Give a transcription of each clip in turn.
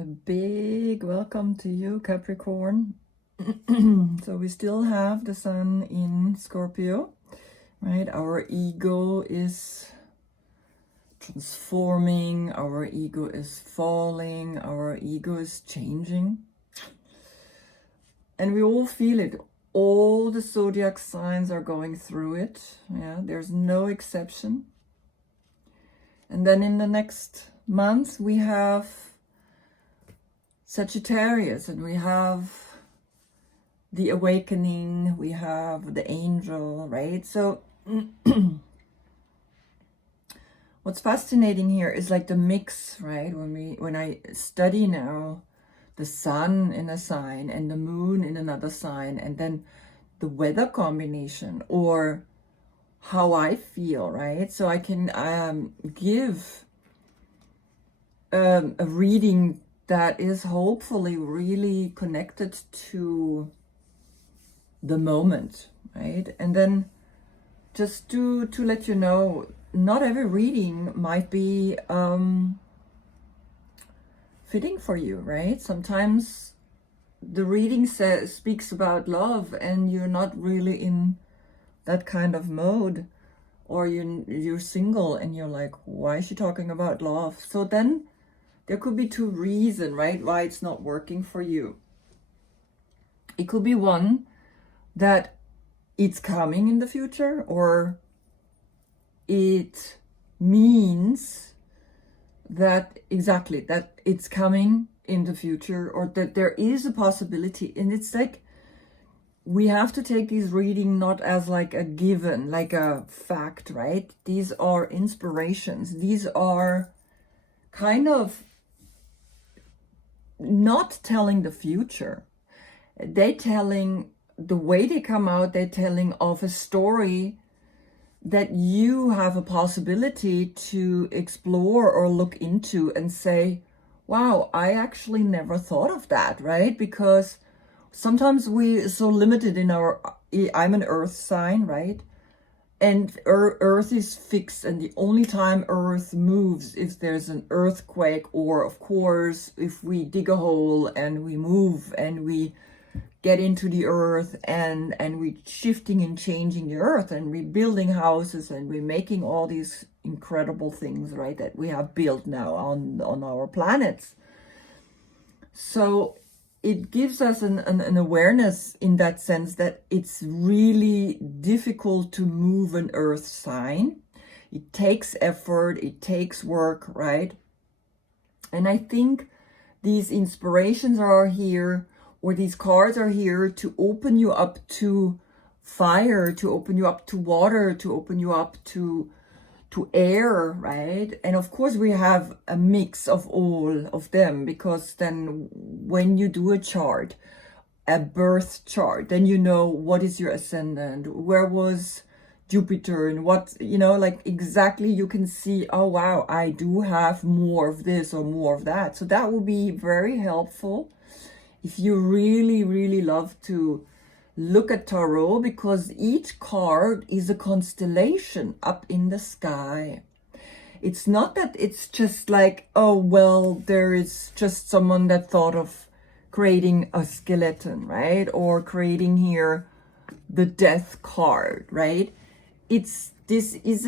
A big welcome to you, Capricorn. So we still have the sun in Scorpio, right? Our ego is transforming, our ego is falling, our ego is changing. And we all feel it. All the zodiac signs are going through it. Yeah, there's no exception. And then in the next month, we have Sagittarius, and we have the awakening, we have the angel, right? So what's fascinating here is like the mix, right? When I study now the sun in a sign and the moon in another sign, and then the weather combination or how I feel, right? So I can give a reading that is hopefully really connected to the moment, right? And then just to let you know, not every reading might be fitting for you, right? Sometimes the reading speaks about love and you're not really in that kind of mode, or you're single and you're like, why is she talking about love? So then there could be two reasons, right, why it's not working for you. It could be one, that it's coming in the future, or it means that exactly that it's coming in the future, or that there is a possibility. And it's like we have to take these reading not as like a given, like a fact, right? These are inspirations. These are kind of not telling the future. They're telling, the way they come out, they're telling of a story that you have a possibility to explore or look into and say, wow, I actually never thought of that, right? Because sometimes we're so limited in I'm an earth sign, right? And earth is fixed, and the only time earth moves if there's an earthquake, or of course if we dig a hole and we move and we get into the earth, and we shifting and changing the earth and rebuilding houses, and we're making all these incredible things, right, that we have built now on our planets. So it gives us an awareness in that sense that it's really difficult to move an earth sign. It takes effort, it takes work, right? And I think these inspirations are here, or these cards are here to open you up to fire, to open you up to water, to open you up to air, right? And of course we have a mix of all of them, because then when you do a chart, a birth chart, then you know what is your ascendant, where was Jupiter, and what, like exactly you can see, oh wow, I do have more of this or more of that. So that will be very helpful if you really, really love to look at tarot, because each card is a constellation up in the sky. It's not that it's just like, oh, well, there is just someone that thought of creating a skeleton, right? Or creating here the death card, right? This is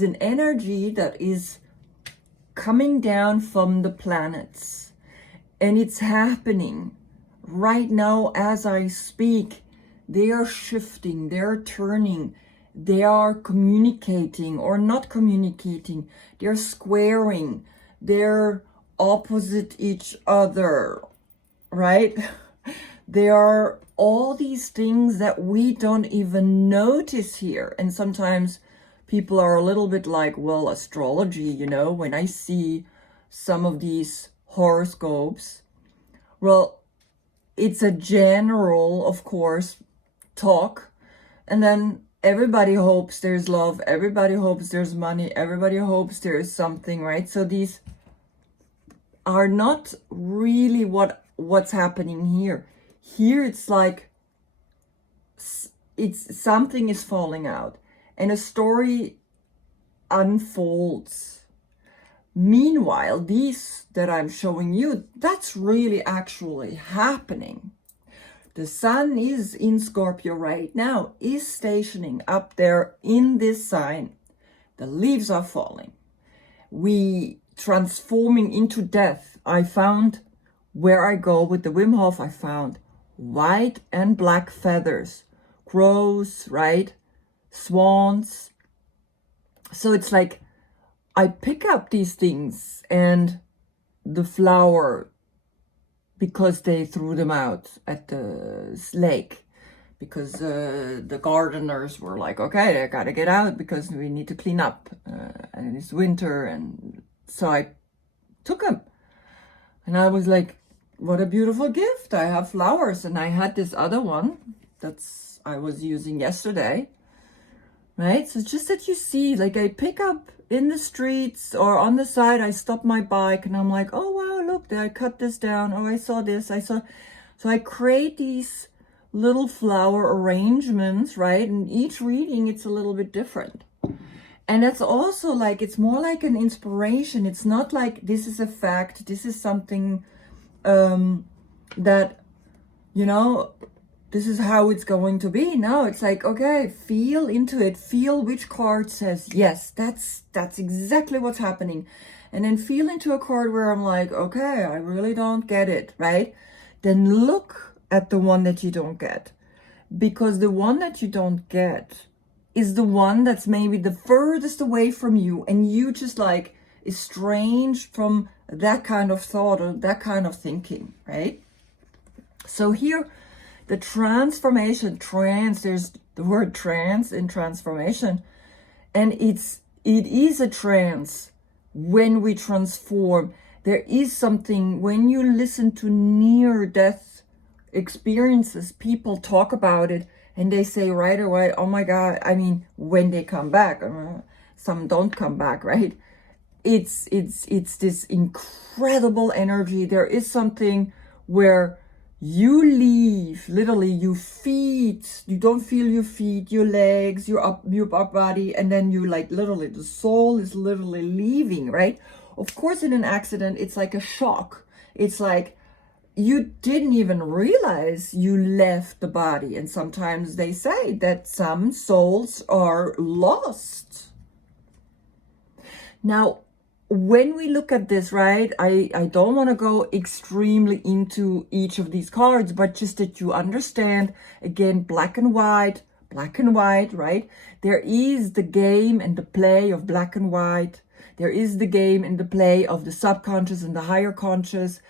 an energy that is coming down from the planets, and it's happening right now as I speak. They are shifting, they're turning, they are communicating or not communicating, they're squaring, they're opposite each other, right? There are all these things that we don't even notice here. And sometimes people are a little bit like, well, astrology, when I see some of these horoscopes, well, it's a general, of course, talk, and then everybody hopes there's love, everybody hopes there's money, everybody hopes there is something, right? So these are not really what's happening here. Here it's like it's something is falling out and a story unfolds, Meanwhile, these that I'm showing you, that's really actually happening. The sun is in Scorpio right now, is stationing up there in this sign. The leaves are falling. We transforming into death. I found, where I go with the Wim Hof, I found white and black feathers, crows, right? Swans. So it's like I pick up these things, and the flower, because they threw them out at the lake, because the gardeners were like, okay, they gotta get out because we need to clean up, and it's winter. And so I took them, and I was like, what a beautiful gift. I have flowers. And I had this other one that's I was using yesterday, right? So it's just that you see, like, I pick up in the streets or on the side, I stop my bike and I'm like, oh wow, look, I cut this down. Oh, I saw this, so I create these little flower arrangements, right? And each reading, it's a little bit different. And that's also like, it's more like an inspiration. It's not like this is a fact, this is something that, you know, this is how it's going to be. No, it's like, okay, feel into it. Feel which card says, yes, that's exactly what's happening. And then feel into a card where I'm like, okay, I really don't get it, right? Then look at the one that you don't get. Because the one that you don't get is the one that's maybe the furthest away from you, and you just like estranged from that kind of thought or that kind of thinking, right? So here, the transformation, there's the word trance in transformation, and it is a trance when we transform. There is something, when you listen to near-death experiences, people talk about it and they say right away, oh my God, I mean, when they come back, some don't come back, right? It's this incredible energy. There is something where you leave, literally your feet, you don't feel your feet, your legs, your upper body, and then you like literally, the soul is literally leaving, right? Of course, in an accident, it's like a shock. It's like you didn't even realize you left the body. And sometimes they say that some souls are lost. Now, when we look at this, right, I don't want to go extremely into each of these cards, but just that you understand, again, black and white, right? There is the game and the play of black and white. There is the game and the play of the subconscious and the higher conscious,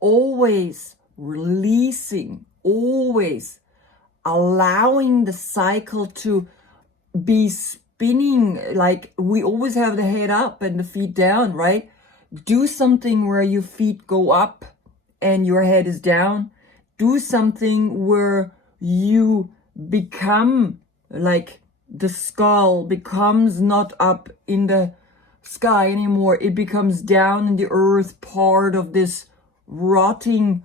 always releasing, always allowing the cycle to be spinning. Like we always have the head up and the feet down, right? Do something where your feet go up and your head is down. Do something where you become like the skull becomes not up in the sky anymore. It becomes down in the earth, part of this rotting,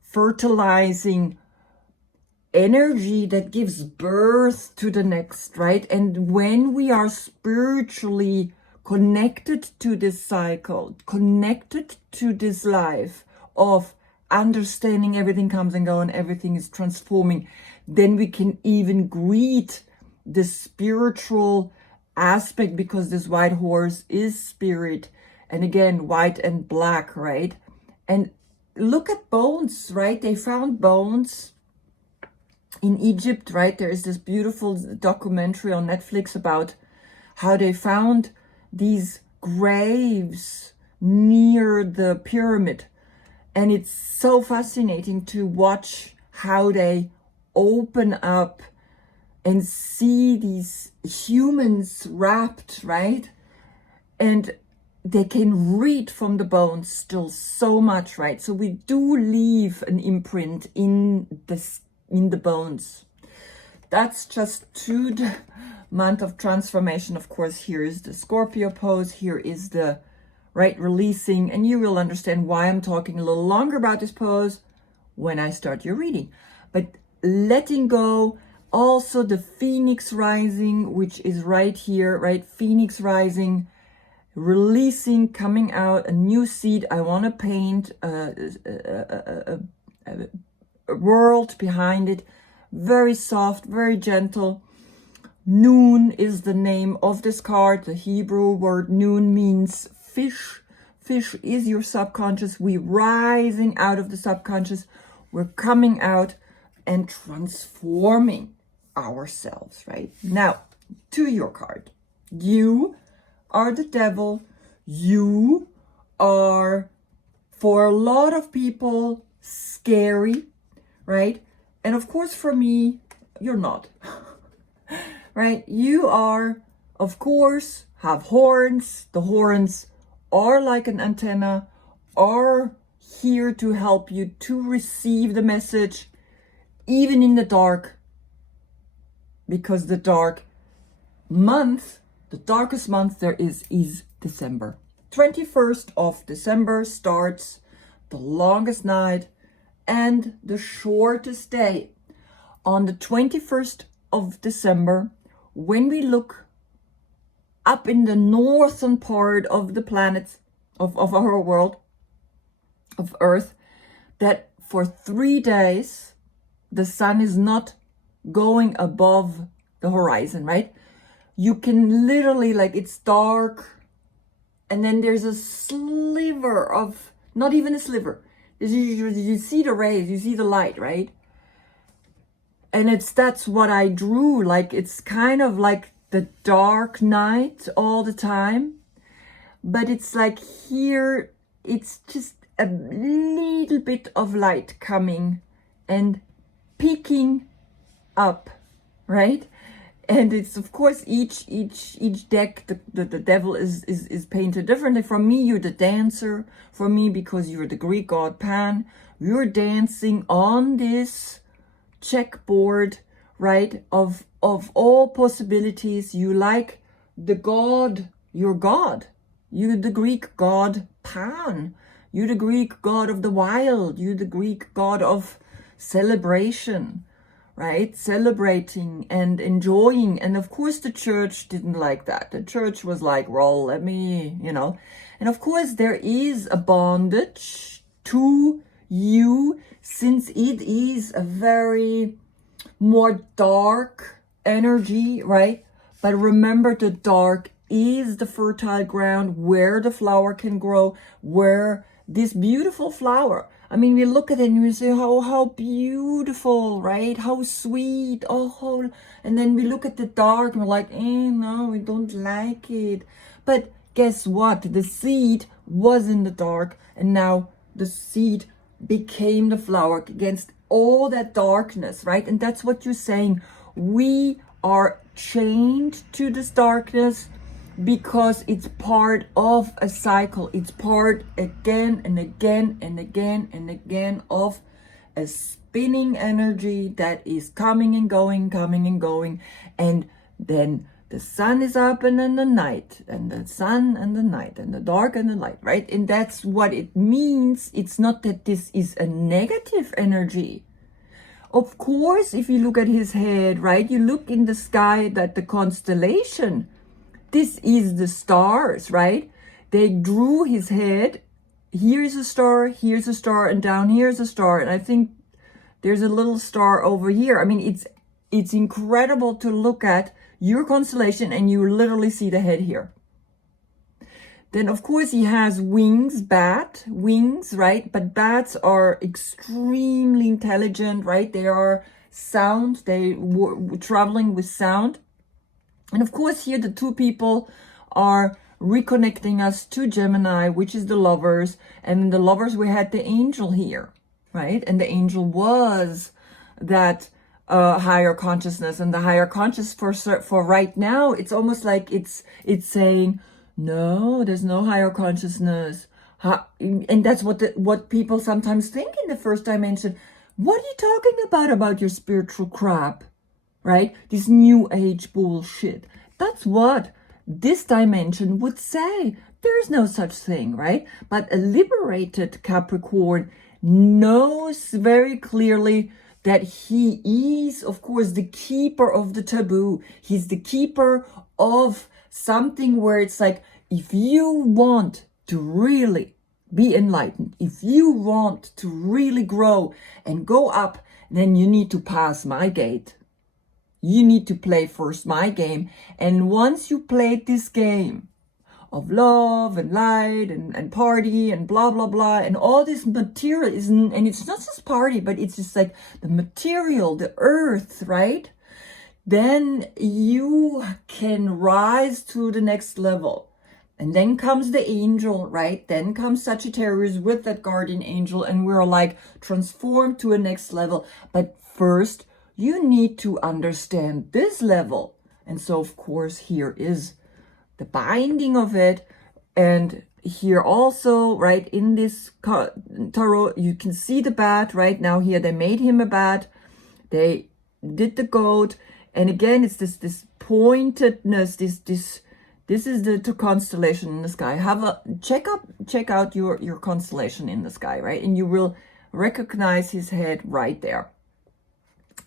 fertilizing energy that gives birth to the next, right? And when we are spiritually connected to this cycle, connected to this life of understanding everything comes and goes and everything is transforming, then we can even greet the spiritual aspect, because this white horse is spirit. And again, white and black, right? And look at bones, right? They found bones in Egypt, right? There is this beautiful documentary on Netflix about how they found these graves near the pyramid. And it's so fascinating to watch how they open up and see these humans wrapped, right? And they can read from the bones still so much, right? So we do leave an imprint in the bones. That's just to the month of transformation. Of course, here is the Scorpio pose. Here is the right releasing, and you will understand why I'm talking a little longer about this pose when I start your reading. But letting go, also the Phoenix rising, which is right here, right? Phoenix rising, releasing, coming out, a new seed. I want to paint a world behind it, very soft, very gentle. Noon is the name of this card. The Hebrew word noon means fish. Fish is your subconscious. We're rising out of the subconscious. We're coming out and transforming ourselves, right? Now, to your card. You are the devil. You are, for a lot of people, scary, right? And of course, for me, you're not, right? You are, of course, have horns. The horns are like an antenna, are here to help you to receive the message, even in the dark, because the darkest month there is December. 21st of December starts the longest night and the shortest day. On the 21st of December, when we look up in the northern part of the planet, of our world, of Earth, that for 3 days, the sun is not going above the horizon, right? You can literally, like, it's dark, and then there's a sliver of, not even a sliver. You see the rays, you see the light, right? And that's what I drew. Like, it's kind of like the dark night all the time. But it's like here, it's just a little bit of light coming and picking up, right? And it's, of course, each deck, the devil is painted differently. For me, you're the dancer. For me, because you're the Greek god Pan, you're dancing on this checkboard, right, of all possibilities. You like the god, your god. You're the Greek god Pan. You're the Greek god of the wild. You're the Greek god of celebration, right? Celebrating and enjoying. And of course, the church didn't like that. The church was like, well, let me, And of course, there is a bondage to you, since it is a very more dark energy, right? But remember, the dark is the fertile ground where the flower can grow, where this beautiful flower, I mean, we look at it and we say, oh, how beautiful, right? How sweet, oh, and then we look at the dark and we're like, no, we don't like it. But guess what? The seed was in the dark, and now the seed became the flower against all that darkness, right? And that's what you're saying. We are chained to this darkness because it's part of a cycle. It's part again and again and again and again of a spinning energy that is coming and going, and then the sun is up and then the night, and the sun and the night, and the dark and the light, right? And that's what it means. It's not that this is a negative energy. Of course, if you look at his head, right, you look in the sky, that the constellation, this is the stars, right? They drew his head. Here's a star, and down here's a star. And I think there's a little star over here. I mean, it's incredible to look at your constellation and you literally see the head here. Then, of course, he has wings, bat wings, right? But bats are extremely intelligent, right? They are sound. They were traveling with sound. And of course, here the two people are reconnecting us to Gemini, which is the lovers. And in the lovers, we had the angel here, right? And the angel was that higher consciousness. And the higher conscious for right now, it's almost like it's saying, no, there's no higher consciousness. And that's what people sometimes think in the first dimension. What are you talking about your spiritual crap, right? This new age bullshit. That's what this dimension would say. There's no such thing, right? But a liberated Capricorn knows very clearly that he is, of course, the keeper of the taboo. He's the keeper of something where it's like, if you want to really be enlightened, if you want to really grow and go up, then you need to pass my gate. You need to play first my game. And once you played this game of love and light and party and blah, blah, blah, and all this material isn't, and it's not just party, but it's just like the material, the earth, right? Then you can rise to the next level. And then comes the angel, right? Then comes Sagittarius with that guardian angel, and we're like transformed to a next level. But first, you need to understand this level. And so, of course, here is the binding of it. And here also, right, in this tarot, you can see the bat, right? Now here, they made him a bat. They did the goat. And again, it's this pointedness, this is the constellation in the sky. Check out your constellation in the sky, right? And you will recognize his head right there.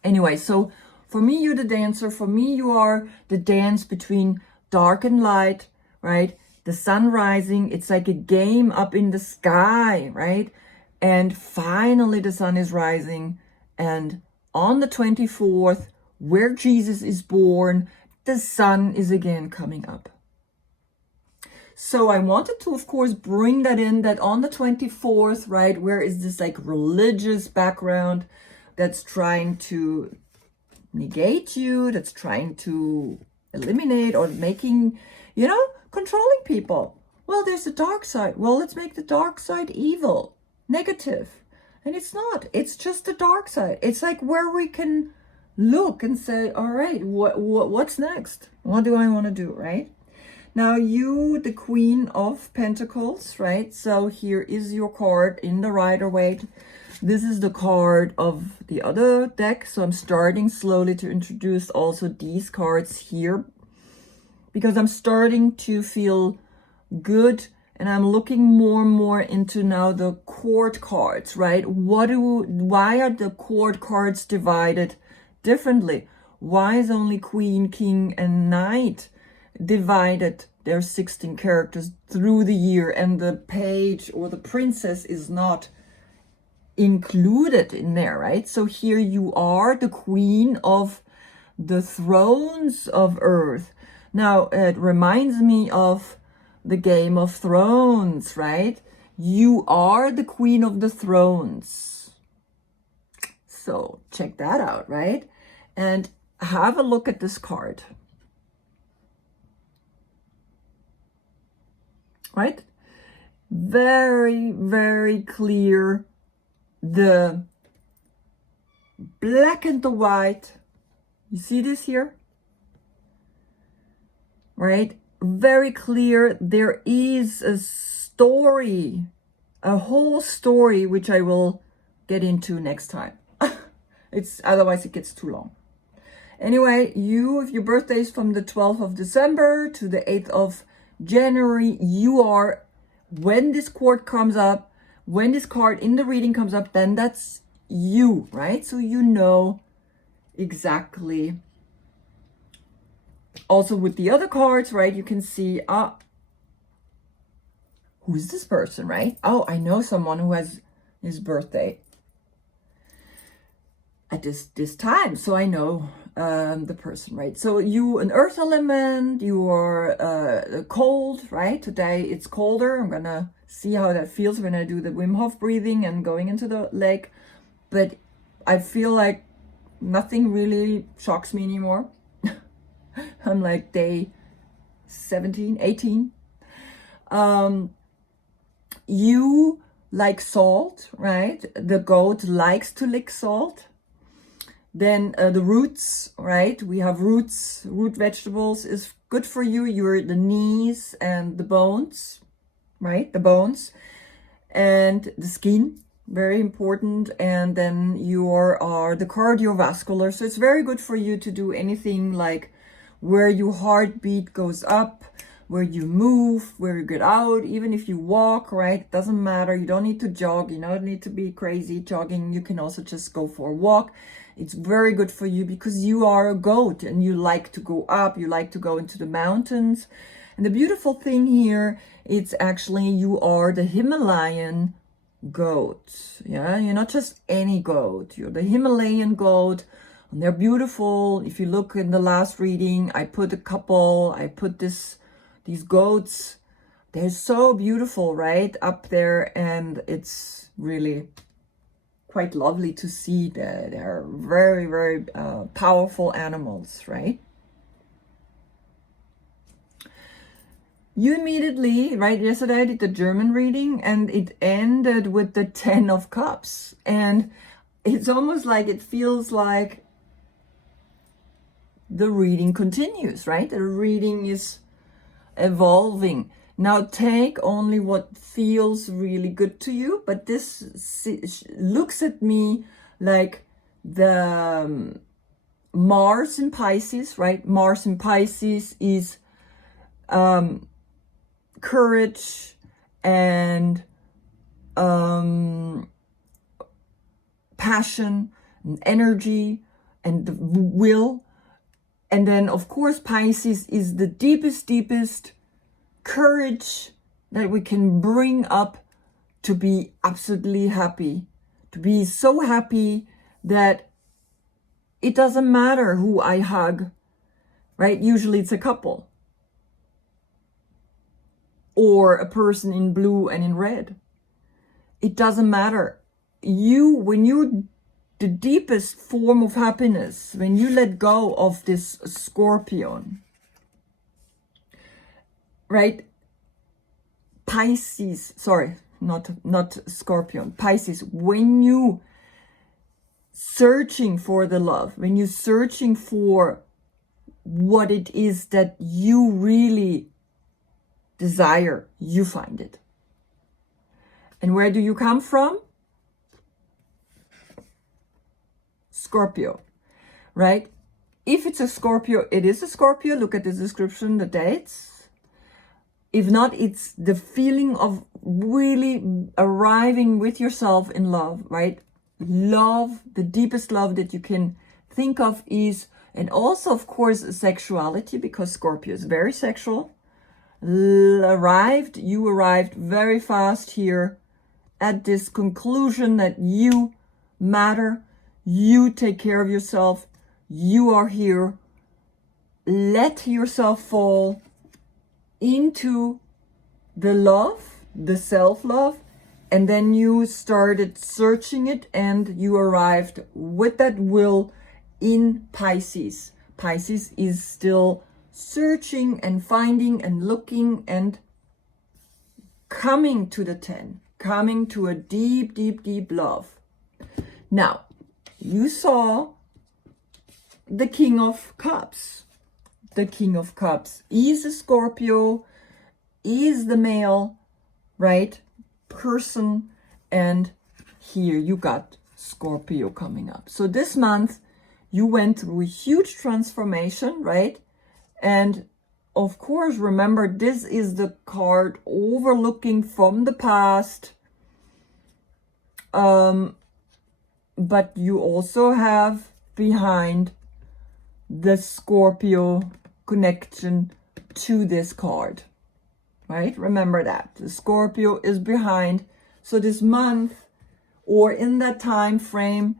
Anyway, so for me, you're the dancer. For me, you are the dance between dark and light, right? The sun rising. It's like a game up in the sky, right? And finally, the sun is rising. And on the 24th, where Jesus is born, the sun is again coming up. So I wanted to, of course, bring that in, that on the 24th, right, where is this like religious background that's trying to negate you, that's trying to eliminate or making, controlling people. Well, there's the dark side. Well, let's make the dark side evil, negative. And it's not. It's just the dark side. It's like where we can look and say, all right, what's next? What do I want to do, right? Now you, the Queen of Pentacles, right? So here is your card in the Rider-Waite. This is the card of the other deck. So I'm starting slowly to introduce also these cards here, because I'm starting to feel good, and I'm looking more and more into now the court cards, right? Why are the court cards divided differently? Why is only Queen, King, and Knight divided? There's 16 characters through the year, and the page or the princess is not included in there, right? So here you are, the queen of the thrones of earth. Now it reminds me of the Game of Thrones, right? You are the queen of the thrones. So check that out, right? And have a look at this card. Right? Very, very clear. The black and the white. You see this here? Right? Very clear. There is a story, a whole story, which I will get into next time. Otherwise it gets too long. Anyway, if your birthday is from the 12th of December to the 8th of January, you are, when this card comes up, when this card in the reading comes up, then that's you, right? So you know exactly. Also with the other cards, right, you can see, who is this person, right? Oh, I know someone who has his birthday at this time, so I know the person, right? So you, an earth element, you are cold, right? Today it's colder. I'm gonna see how that feels when I do the Wim Hof breathing and going into the lake. But I feel like nothing really shocks me anymore. I'm like day 17, 18. You like salt, right? The goat likes to lick salt. Then the roots, right? We have roots, root vegetables is good for you. You're the knees and the bones, right? The bones and the skin, very important. And then you are the cardiovascular. So it's very good for you to do anything like where your heartbeat goes up, where you move, where you get out, even if you walk, right? It doesn't matter. You don't need to jog. You don't need to be crazy jogging. You can also just go for a walk. It's very good for you because you are a goat and you like to go up, you like to go into the mountains. And the beautiful thing here, it's actually you are the Himalayan goat. Yeah, you're not just any goat, you're the Himalayan goat. And they're beautiful. If you look in the last reading, I put these goats. They're so beautiful, right? Up there, and it's really quite lovely to see that they're very, very powerful animals, right? You immediately, right, yesterday I did the German reading and it ended with the 10 of Cups. And it's almost like it feels like the reading continues, right? The reading is evolving. Now take only what feels really good to you, but this looks at me like the Mars in Pisces, right? Mars in Pisces is courage and passion and energy and the will. And then, of course, Pisces is the deepest courage that we can bring up to be absolutely happy, to be so happy that it doesn't matter who I hug, right? Usually it's a couple or a person in blue and in red. It doesn't matter. When you're the deepest form of happiness, when you let go of this Scorpion, right? Pisces, sorry, not Scorpion, Pisces, when you searching for the love, when you're searching for what it is that you really desire, you find it. And where do you come from? Scorpio, right? If it's a Scorpio, it is a Scorpio. Look at the description, the dates. If not, it's the feeling of really arriving with yourself in love, right? Love, the deepest love that you can think of is, and also, of course, sexuality, because Scorpio is very sexual. You arrived very fast here at this conclusion that you matter. You take care of yourself. You are here. Let yourself fall into the love, the self-love, and then you started searching it and you arrived with that will in Pisces. Pisces is still searching and finding and looking and coming to the 10, coming to a deep love. Now, you saw the King of Cups. The King of Cups is a Scorpio, is the male, right, person, and here you got Scorpio coming up. So this month you went through a huge transformation, right? And of course, remember, this is the card overlooking from the past. But you also have behind the Scorpio connection to this card, right? Remember that. The Scorpio is behind. So this month or in that time frame,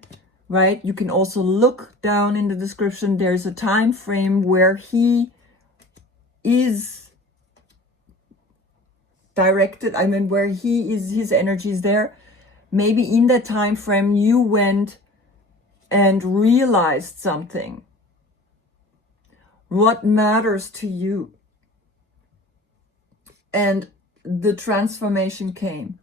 right? You can also look down in the description. There's a time frame where he is directed. I mean, where his energy is there. Maybe in that time frame you went and realized something. What matters to you? And the transformation came.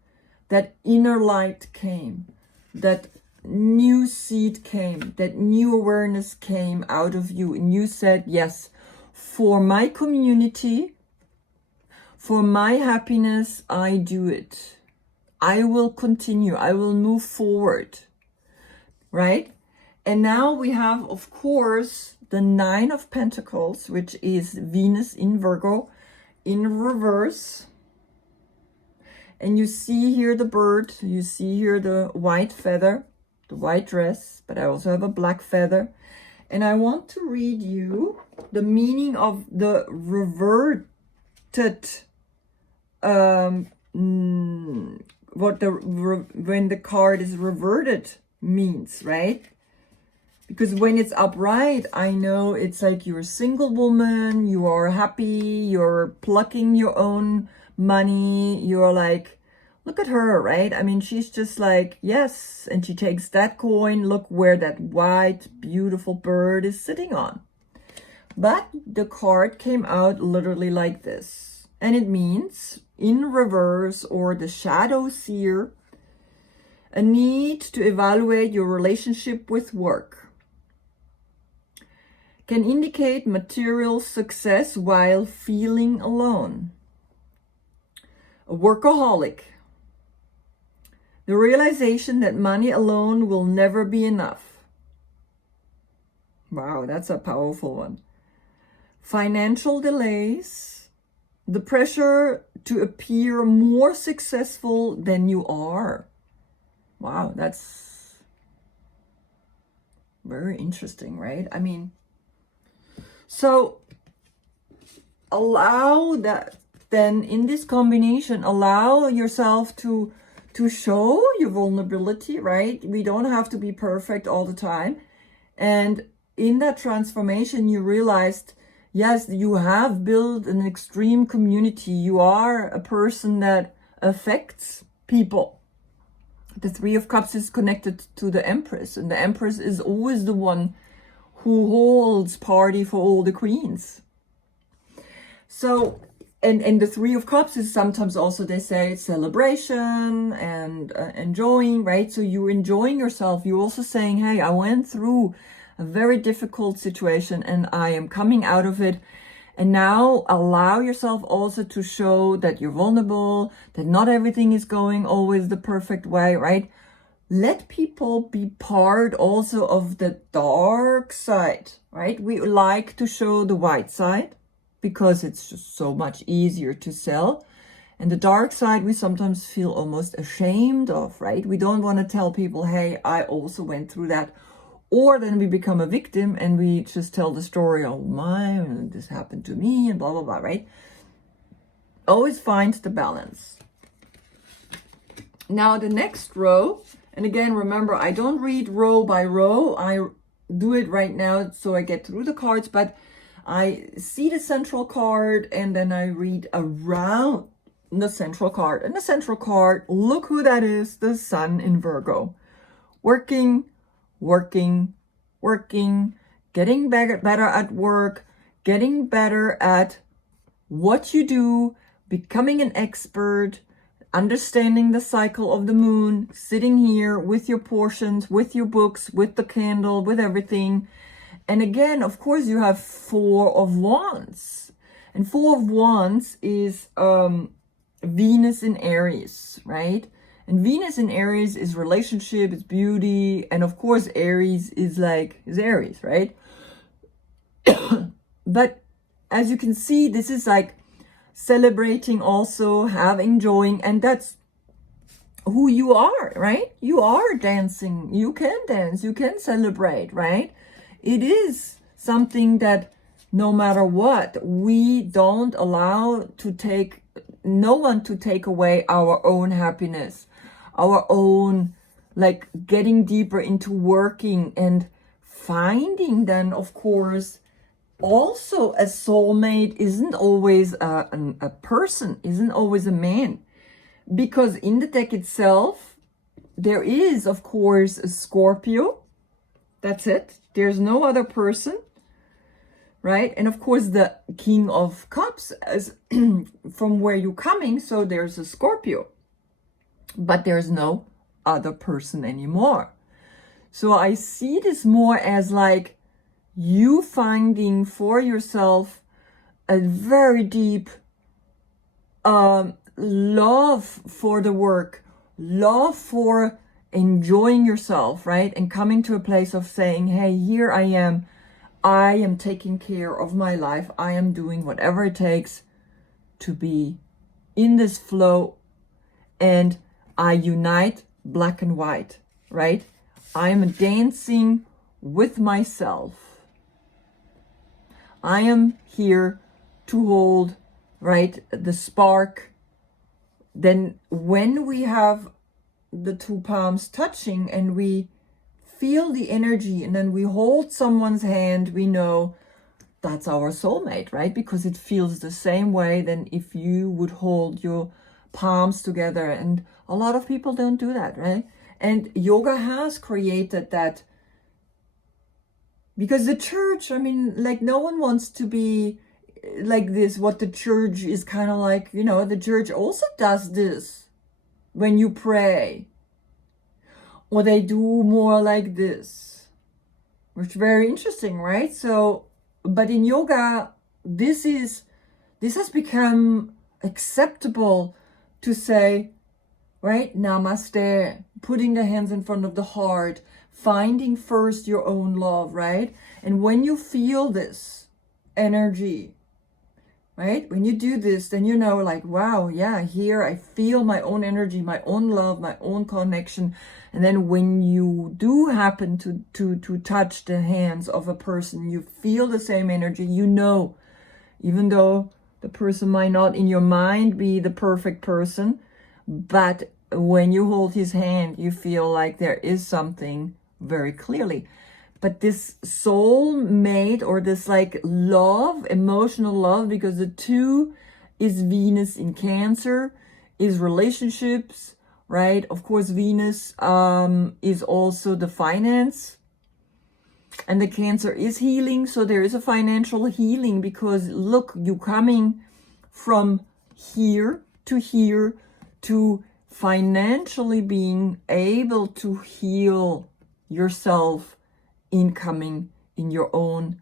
That inner light came. That new seed came. That new awareness came out of you. And you said, yes, for my community, for my happiness, I do it. I will continue. I will move forward. Right? And now we have, of course, the 9 of Pentacles, which is Venus in Virgo in reverse. And you see here the bird. You see here the white feather. the white dress, but I also have a black feather. And I want to read you the meaning of the reverted, when the card is reverted means, right? Because when it's upright, I know it's like you're a single woman, you are happy, you're plucking your own money, you're like, look at her, right? I mean, she's just like, yes, and she takes that coin, look where that white, beautiful bird is sitting on. But the card came out literally like this, and it means, in reverse, or the shadow seer, a need to evaluate your relationship with work. Can indicate material success while feeling alone. A workaholic. The realization that money alone will never be enough. Wow, that's a powerful one. Financial delays. The pressure to appear more successful than you are. Wow, that's very interesting, right? I mean, so allow that, then in this combination, allow yourself to show your vulnerability, right? We don't have to be perfect all the time. And in that transformation, you realized, yes, you have built an extreme community. You are a person that affects people. The Three of Cups is connected to the Empress, and the Empress is always the one who holds party for all the queens. So, and the Three of Cups is sometimes also, they say, celebration and enjoying, right? So you're enjoying yourself. You're also saying, hey, I went through a very difficult situation and I am coming out of it. And now allow yourself also to show that you're vulnerable, that not everything is going always the perfect way, right? Let people be part also of the dark side, right? We like to show the white side because it's just so much easier to sell. And the dark side, we sometimes feel almost ashamed of, right? We don't want to tell people, hey, I also went through that. Or then we become a victim and we just tell the story, oh my, this happened to me and blah, blah, blah, right? Always find the balance. Now the next row, and again, remember, I don't read row by row. I do it right now so I get through the cards, but I see the central card and then I read around the central card. And the central card, look who that is, the Sun in Virgo. Working, getting better at work, getting better at what you do, becoming an expert, understanding the cycle of the moon, sitting here with your portions, with your books, with the candle, with everything. And again, of course, you have Four of Wands. And Four of Wands is Venus in Aries, right? And Venus in Aries is relationship, it's beauty. And of course, Aries is Aries, right? But as you can see, this is like celebrating also, enjoying, and that's who you are, right? You are dancing, you can dance, you can celebrate, right? It is something that no matter what, we don't allow no one to take away our own happiness, our own, getting deeper into working and finding then, of course, also a soulmate isn't always a person, isn't always a man. Because in the deck itself, there is, of course, a Scorpio. That's it. There's no other person, right? And of course, the King of Cups is from where you're coming. So there's a Scorpio. But there's no other person anymore. So I see this more as you finding for yourself a very deep love for the work, love for enjoying yourself, right? And coming to a place of saying, hey, here I am taking care of my life. I am doing whatever it takes to be in this flow. And I unite black and white, right? I am dancing with myself. I am here to hold, right, the spark. Then when we have the two palms touching and we feel the energy and then we hold someone's hand, we know that's our soulmate, right? Because it feels the same way than if you would hold your palms together. And a lot of people don't do that, right? And yoga has created that, because the church, I mean, like, no one wants to be like this. What the church is kind of like, you know, the church also does this when you pray, or they do more like this, which is very interesting, right? So, but in yoga, this has become acceptable to say, right? Namaste, putting the hands in front of the heart, finding first your own love, right? And when you feel this energy, right? When you do this, then you know, like, wow, yeah, here I feel my own energy, my own love, my own connection. And then when you do happen to touch the hands of a person, you feel the same energy, you know, even though the person might not in your mind be the perfect person, but when you hold his hand, you feel like there is something very clearly. But this soulmate, or this like love, emotional love, because the two is Venus in Cancer, is relationships, right? Of course, Venus is also the finance, and the Cancer is healing. So there is a financial healing, because look, you coming from here to financially being able to heal yourself, incoming in your own,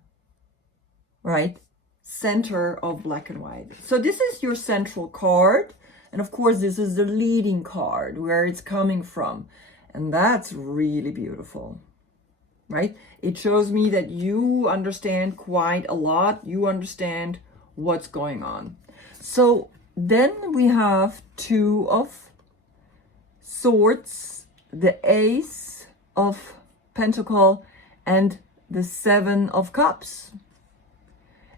right, center of black and white. So this is your central card. And of course, this is the leading card, where it's coming from. And that's really beautiful, right? It shows me that you understand quite a lot. You understand what's going on. So then we have Two of Swords, the Ace of Pentacles, and the Seven of Cups.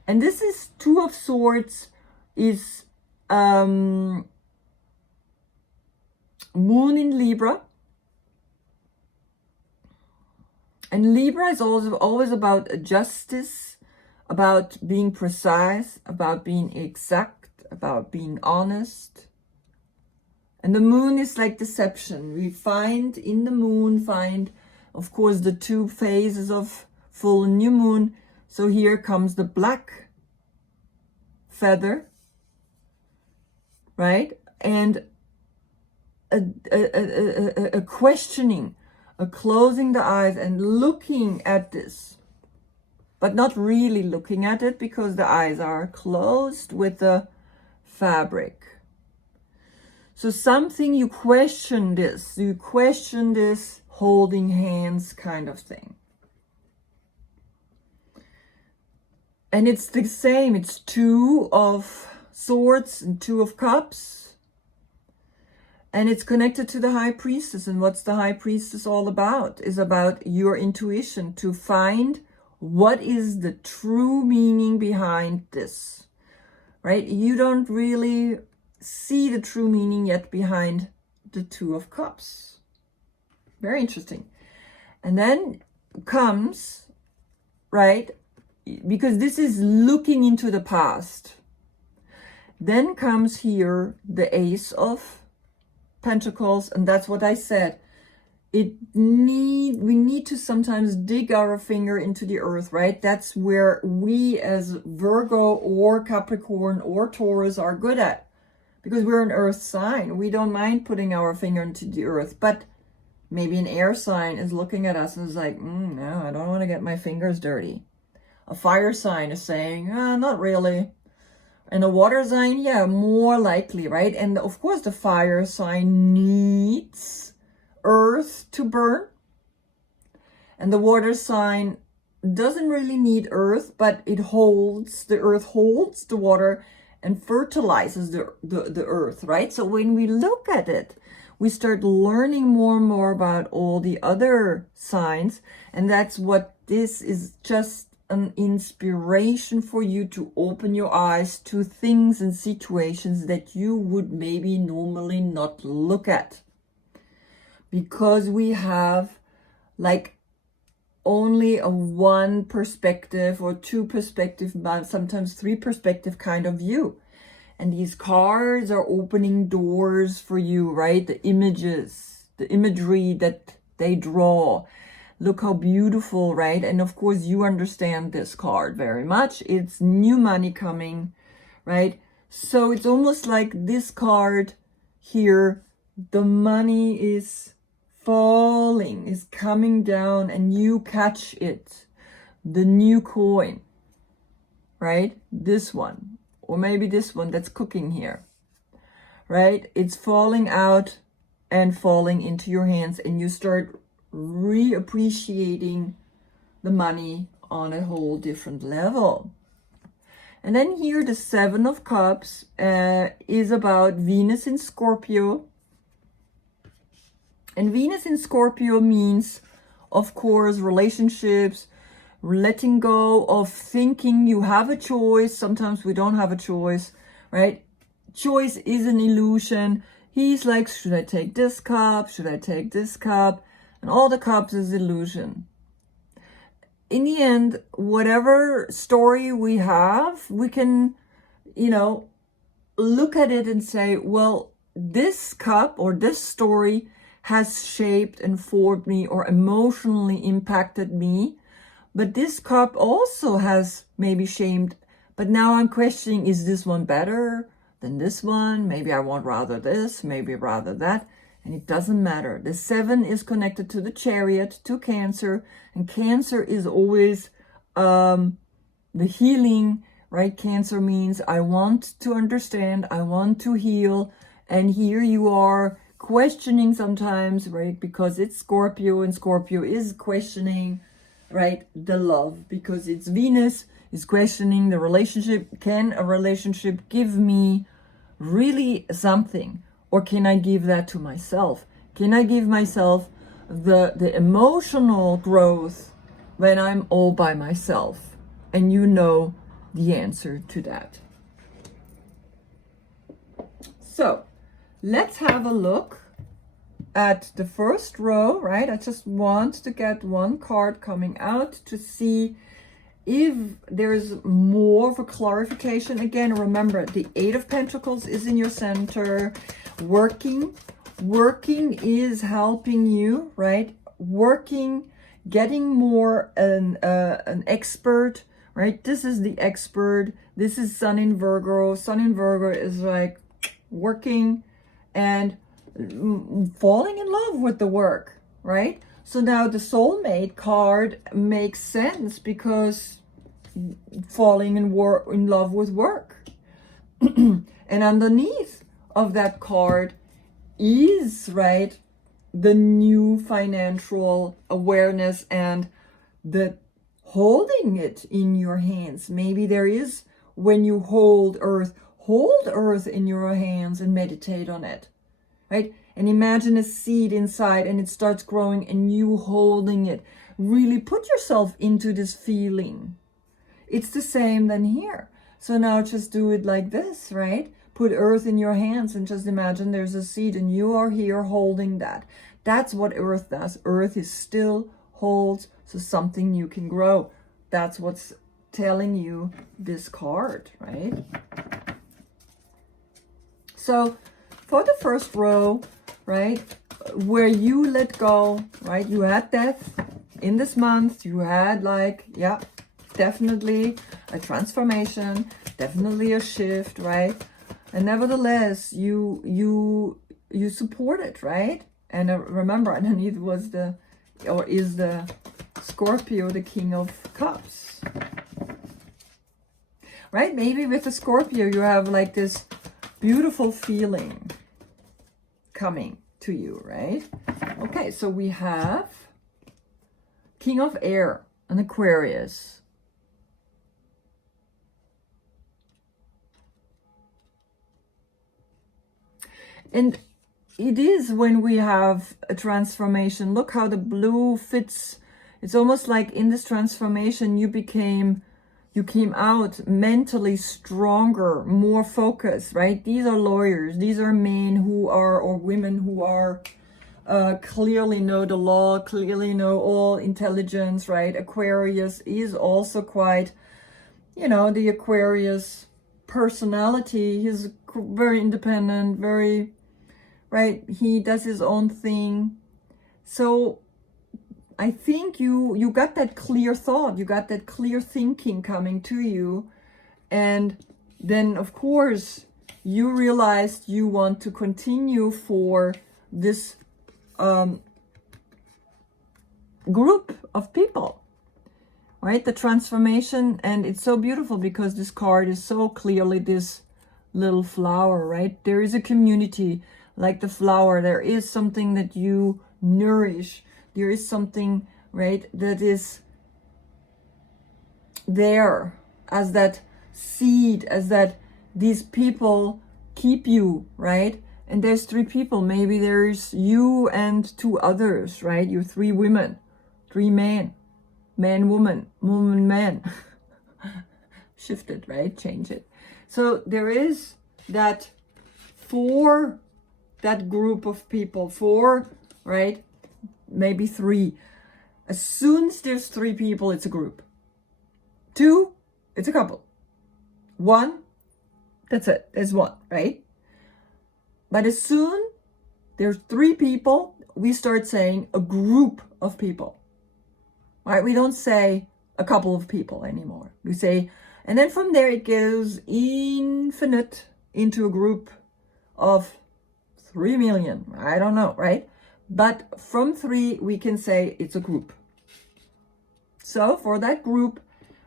And this is Two of Swords is Moon in Libra. And Libra is also always about justice, about being precise, about being exact, about being honest. And the moon is like deception. We find in the moon, of course, the two phases of full and new moon. So here comes the black feather, right? And a questioning, a closing the eyes and looking at this, but not really looking at it, because the eyes are closed with the fabric. So something you question this holding hands kind of thing. And it's the same, it's Two of Swords and Two of Cups. And it's connected to the High Priestess. And what's the High Priestess all about? Is about your intuition, to find what is the true meaning behind this, right? You don't really see the true meaning yet behind the Two of Cups. Very interesting. And then comes, right, because this is looking into the past. Then comes here the Ace of Pentacles, and that's what I said. We need to sometimes dig our finger into the earth, right? That's where we as Virgo or Capricorn or Taurus are good at, because we're an earth sign. We don't mind putting our finger into the earth, but maybe an air sign is looking at us and is like, no, I don't want to get my fingers dirty. A fire sign is saying, not really. And a water sign, yeah, more likely, right? And of course, the fire sign needs earth to burn. And the water sign doesn't really need earth, but the earth holds the water and fertilizes the earth, right? So when we look at it, we start learning more and more about all the other signs. And that's what this is, just an inspiration for you to open your eyes to things and situations that you would maybe normally not look at. Because we have like only a one perspective or two perspective, sometimes three perspective kind of view. And these cards are opening doors for you, right? The images, the imagery that they draw. Look how beautiful, right? And of course, you understand this card very much. It's new money coming, right? So it's almost like this card here, the money is falling, is coming down, and you catch it. The new coin, right? This one, or maybe this one that's cooking here, right? It's falling out and falling into your hands, and you start reappreciating the money on a whole different level. And then here the Seven of Cups is about Venus in Scorpio. And Venus in Scorpio means, of course, relationships, letting go of thinking you have a choice. Sometimes we don't have a choice, right? Choice is an illusion. He's like, should I take this cup? Should I take this cup? And all the cups is illusion. In the end, whatever story we have, we can, look at it and say, well, this cup or this story has shaped and formed me or emotionally impacted me. But this cup also has maybe shamed, but now I'm questioning, is this one better than this one? Maybe I want rather this, maybe rather that. And it doesn't matter. The Seven is connected to the Chariot, to Cancer. And Cancer is always the healing, right? Cancer means I want to understand, I want to heal. And here you are questioning sometimes, right? Because it's Scorpio, and Scorpio is questioning, right? The love, because it's Venus is questioning the relationship. Can a relationship give me really something? Or can I give that to myself? Can I give myself the emotional growth when I'm all by myself? And you know the answer to that. So let's have a look at the first row, right? I just want to get one card coming out to see if there's more of a clarification. Again, remember, the Eight of Pentacles is in your center. Working is helping you, right? Working, getting more an expert, right? This is the expert. This is Sun in Virgo. Sun in Virgo is like working and falling in love with the work, right? So now the soulmate card makes sense because falling in love with work. And underneath of that card is, right, the new financial awareness and the holding it in your hands. Maybe there is, when you hold earth in your hands and meditate on it, right? And imagine a seed inside and it starts growing and you holding it. Really put yourself into this feeling. It's the same then here. So now just do it like this, right? Put earth in your hands and just imagine there's a seed and you are here holding that. That's what earth does. Earth is still holds, so something new can grow. That's what's telling you this card, right? So for the first row, right, where you let go, right, you had death in this month, you had like, yeah, definitely a transformation, definitely a shift, right? And nevertheless, you support it, right? And remember, underneath was is the Scorpio, the King of Cups, right? Maybe with the Scorpio, you have like this beautiful feeling coming to you, right? Okay, so we have King of Air, an Aquarius. And it is when we have a transformation. Look how the blue fits. It's almost like in this transformation you came out mentally stronger, more focused, right? These are lawyers. These are men who are, or women who are, clearly know the law, clearly know all intelligence, right? Aquarius is also quite, you know, the Aquarius personality. He's very independent, very, right? He does his own thing. So I think you got that clear thought, you got that clear thinking coming to you. And then, of course, you realized you want to continue for this group of people, right? The transformation. And it's so beautiful because this card is so clearly this little flower, right? There is a community like the flower. There is something that you nourish. There is something, right, that is there as that seed, as that these people keep you, right? And there's 3 people. Maybe there's you and 2 others, right? You're 3 women, 3 men, man, woman, woman, man. Shift it, right? Change it. So there is that for that group of people, 4, right? Maybe 3. As soon as there's 3 people, it's a group. 2, it's a couple. 1, that's it. There's 1, right? But as soon there's 3 people, we start saying a group of people, right? We don't say a couple of people anymore. We say, and then from there it goes infinite into a group of 3 million. I don't know, right? But from 3, we can say it's a group. So for that group,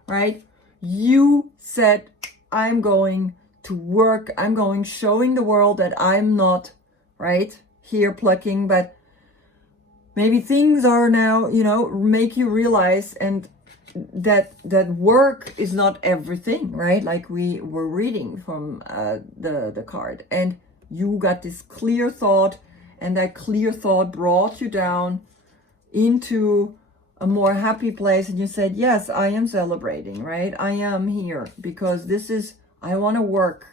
right, you said, I'm going to work. I'm going showing the world that I'm not, right, here plucking, but maybe things are now, you know, make you realize and that work is not everything, right? Like we were reading from the card, and you got this clear thought, and that clear thought brought you down into a more happy place. And you said, yes, I am celebrating, right? I am here because this is, I want to work,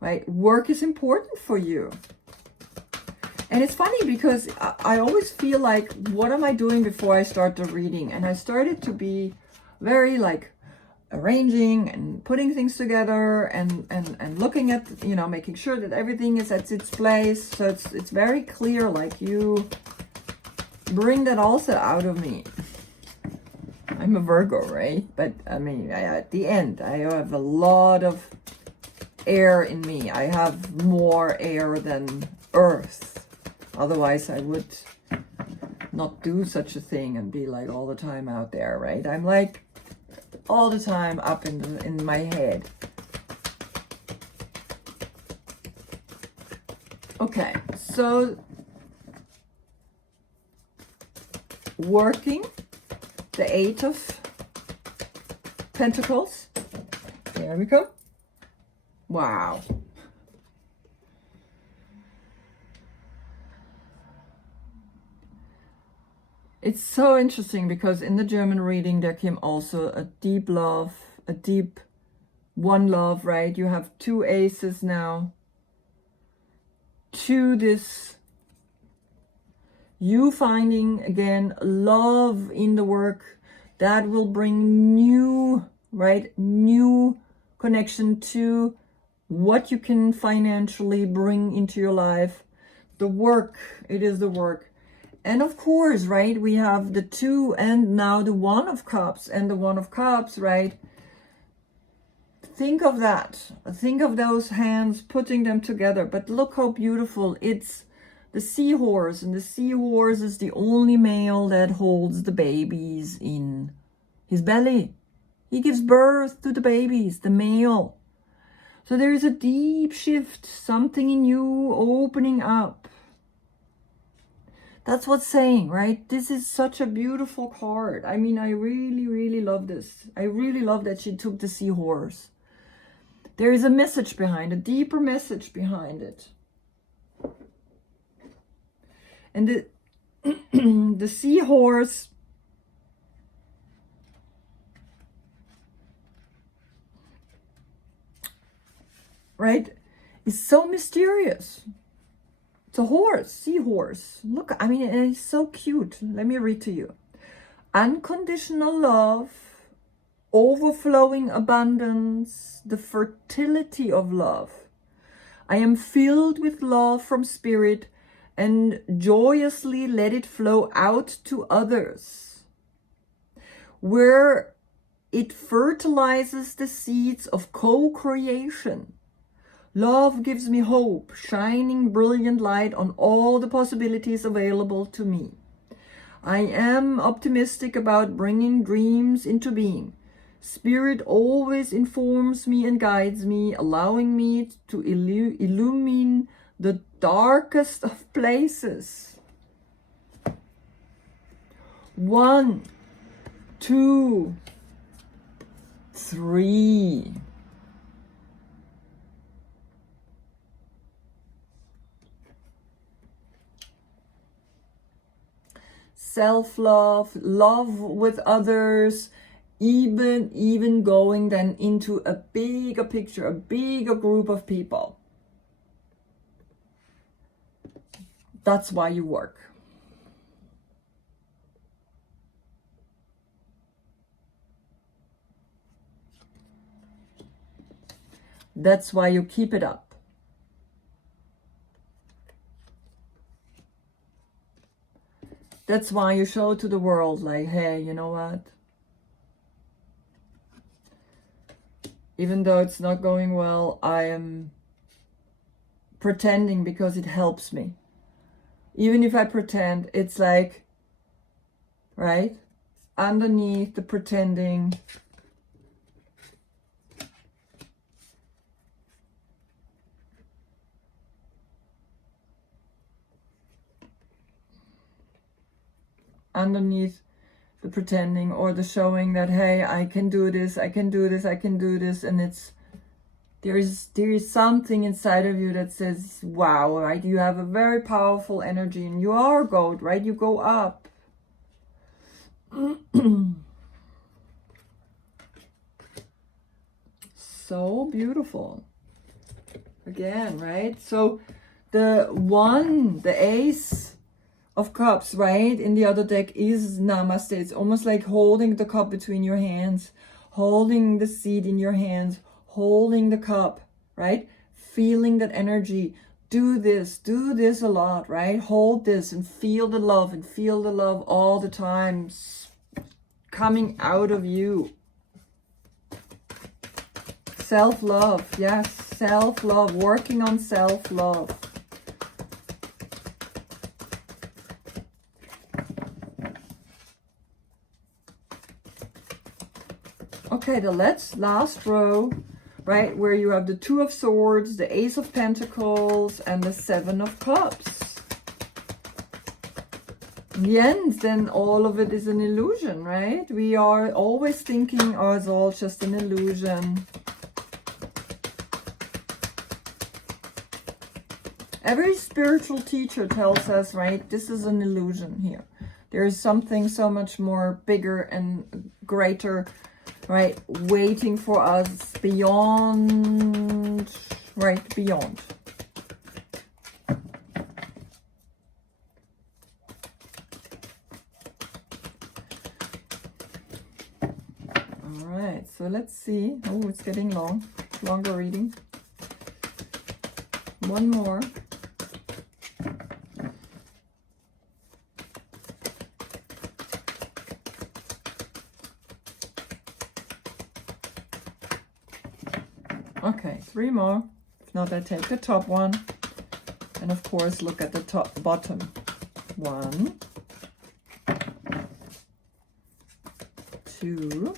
right? Work is important for you. And it's funny because I always feel like, what am I doing before I start the reading? And I started to be very like arranging and putting things together and looking at, you know, making sure that everything is at its place. So it's very clear, like you bring that also out of me. I'm a Virgo, right? But I mean, at the end, I have a lot of air in me. I have more air than earth. Otherwise, I would not do such a thing and be like all the time out there, right? I'm like all the time up in my head. Okay, so working, the 8 of Pentacles. There we go. Wow. It's so interesting because in the German reading there came also a deep love, a deep one love, right? You have 2 aces now. To this, you finding again love in the work that will bring new, right? New connection to what you can financially bring into your life. The work, it is the work. And of course, right, we have the 2 and now the 1 of Cups. And the 1 of Cups, right, think of that. Think of those hands, putting them together. But look how beautiful. It's the seahorse. And the seahorse is the only male that holds the babies in his belly. He gives birth to the babies, the male. So there is a deep shift, something in you opening up. That's what's saying, right? This is such a beautiful card. I mean, I really, really love this. I really love that she took the seahorse. There is a message behind, a deeper message behind it. And the the seahorse, right, is so mysterious. It's a horse, seahorse. Look, I mean, it's so cute. Let me read to you. Unconditional love, overflowing abundance, the fertility of love. I am filled with love from spirit and joyously let it flow out to others, where it fertilizes the seeds of co-creation. Love gives me hope, shining brilliant light on all the possibilities available to me. I am optimistic about bringing dreams into being. Spirit always informs me and guides me, allowing me to illumine the darkest of places. 1, 2, 3. Self-love, love with others, even going then into a bigger picture, a bigger group of people. That's why you work. That's why you keep it up. That's why you show to the world, like, hey, you know what? Even though it's not going well, I am pretending because it helps me. Even if I pretend, it's like, right? Underneath the pretending, underneath the pretending or the showing that, hey, I can do this, I can do this, I can do this, and it's there is something inside of you that says, wow, right? You have a very powerful energy and you are gold, right? You go up. So beautiful. Again, right? So the Ace of Cups, right, in the other deck is Namaste. It's almost like holding the cup between your hands, holding the seed in your hands, holding the cup, right? Feeling that energy. Do this a lot, right? Hold this and feel the love all the time coming out of you. Self-love, yes, self-love, working on self-love. Okay, the last row, right, where you have the Two of Swords, the Ace of Pentacles, and the Seven of Cups. In the end, then all of it is an illusion, right? We are always thinking, oh, it's all just an illusion. Every spiritual teacher tells us, right, this is an illusion here. There is something so much more bigger and greater, right, waiting for us beyond, right, beyond. All right, so let's see. Oh, it's getting long. Longer reading. One more. Okay, 3 more. If not, I take the top one. And of course, look at the bottom. 1, 2,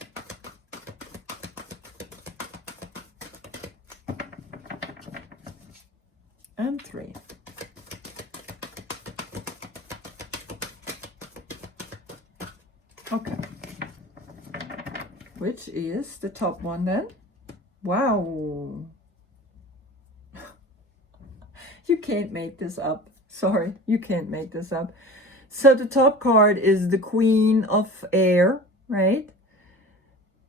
and 3. Okay. Which is the top one then? Wow. You can't make this up. Sorry, you can't make this up. So the top card is the Queen of Air, right?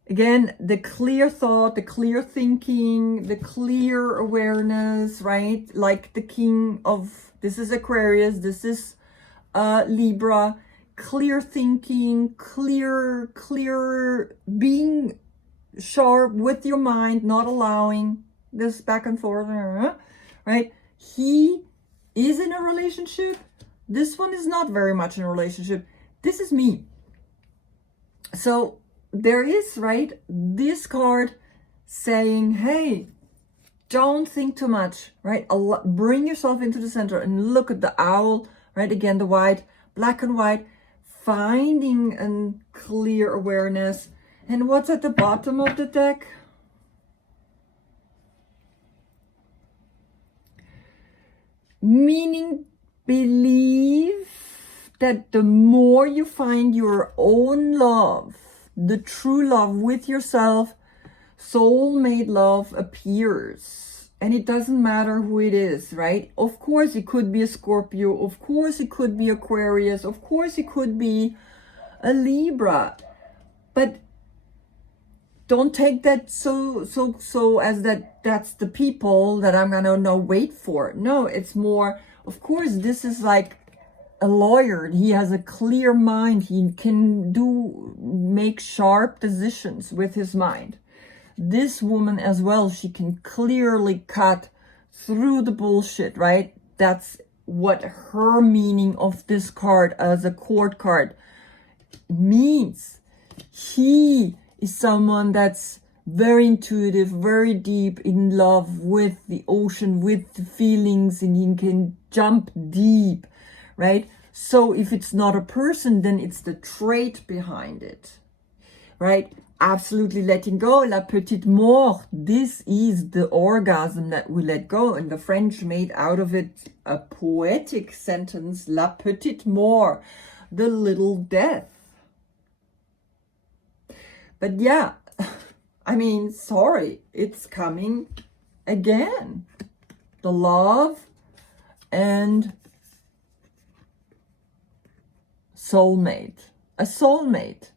Again, the clear thought, the clear thinking, the clear awareness, right? Like the King of, this is Aquarius, this is Libra. Clear thinking, clear, being sharp with your mind, not allowing this back and forth, right? He is in a relationship. This one is not very much in a relationship. This is me. So there is, right, this card saying, hey, don't think too much, right? Bring yourself into the center and look at the owl, right? Again, the white, black and white, finding a clear awareness. And what's at the bottom of the deck? Meaning, believe that the more you find your own love, the true love with yourself, soulmate love appears. And it doesn't matter who it is, right? Of course, it could be a Scorpio. Of course, it could be Aquarius. Of course, it could be a Libra. But don't take that so as that's the people that I'm gonna wait for. No, it's more, of course, this is like a lawyer. He has a clear mind. He can make sharp decisions with his mind. This woman as well, she can clearly cut through the bullshit, right? That's what her meaning of this card as a court card means. He is someone that's very intuitive, very deep in love with the ocean, with the feelings, and he can jump deep, right? So if it's not a person, then it's the trait behind it, right? Absolutely letting go, la petite mort. This is the orgasm that we let go. And the French made out of it a poetic sentence, la petite mort, the little death. But yeah, I mean, sorry, it's coming again. The love and soulmate. A soulmate.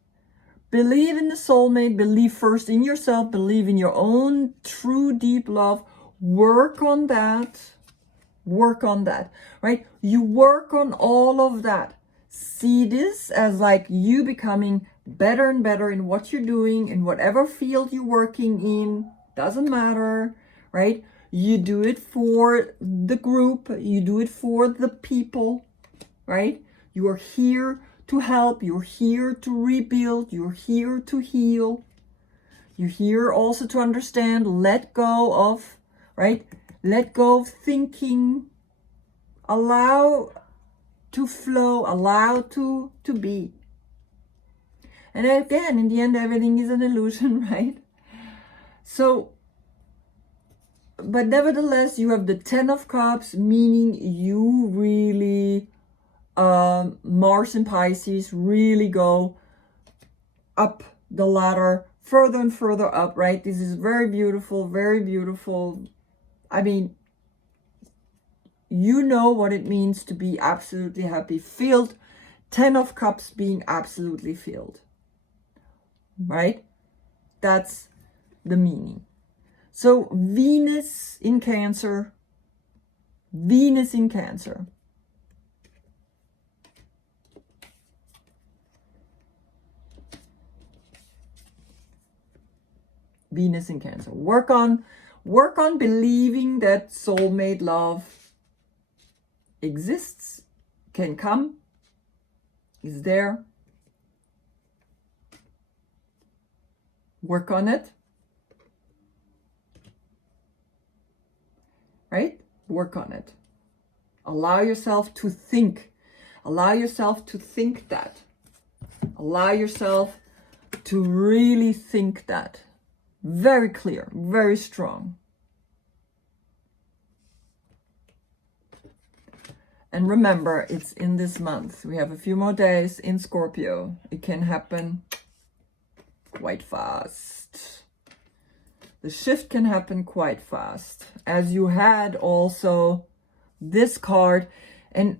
Believe in the soulmate. Believe first in yourself. Believe in your own true deep love. Work on that. Work on that, right? You work on all of that. See this as like you becoming better and better in what you're doing, in whatever field you're working in. Doesn't matter, right? You do it for the group. You do it for the people, right? You are here to help. You're here to rebuild. You're here to heal. You're here also to understand, let go of, right? Let go of thinking. Allow to flow. Allow to be. And again, in the end, everything is an illusion, right? So, but nevertheless, you have the 10 of Cups, meaning you really, Mars and Pisces really go up the ladder, further and further up, right? This is very beautiful, very beautiful. I mean, you know what it means to be absolutely happy, filled. 10 of Cups being absolutely filled. Right? That's the meaning. So Venus in Cancer. Venus in Cancer. Venus in Cancer. Work on believing that soulmate love exists, can come, is there. Work on it, right? Work on it. Allow yourself to think. Allow yourself to think that. Allow yourself to really think that. Very clear, very strong. And remember, it's in this month. We have a few more days in Scorpio. It can happen quite fast. The shift can happen quite fast. As you had also this card, And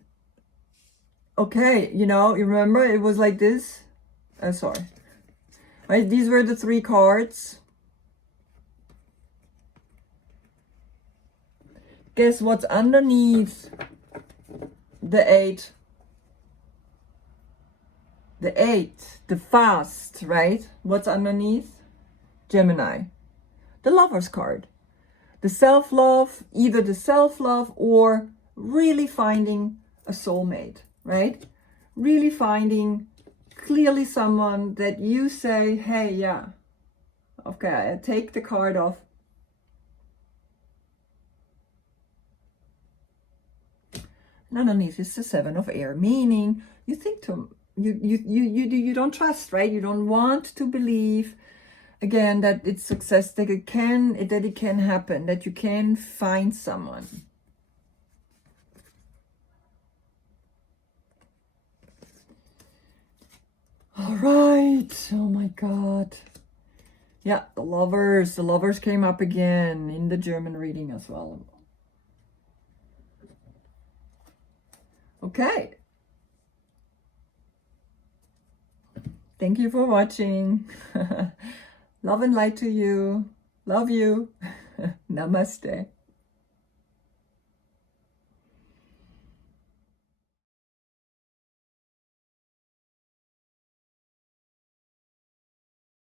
okay, you know, you remember it was like this? Sorry. Right, these were the 3 cards. Guess what's underneath the 8? The 8, the fast, right? What's underneath? Gemini. The Lover's card. The self-love, either the self-love or really finding a soulmate, right? Really finding clearly someone that you say, hey, yeah, okay, I take the card off. And underneath is the 7 of air, meaning you think to you don't trust, right? You don't want to believe again that it's success, that it can happen, that you can find someone. All right. Oh my God. Yeah, the lovers came up again in the German reading as well. Okay. Thank you for watching. Love and light to you. Love you. Namaste.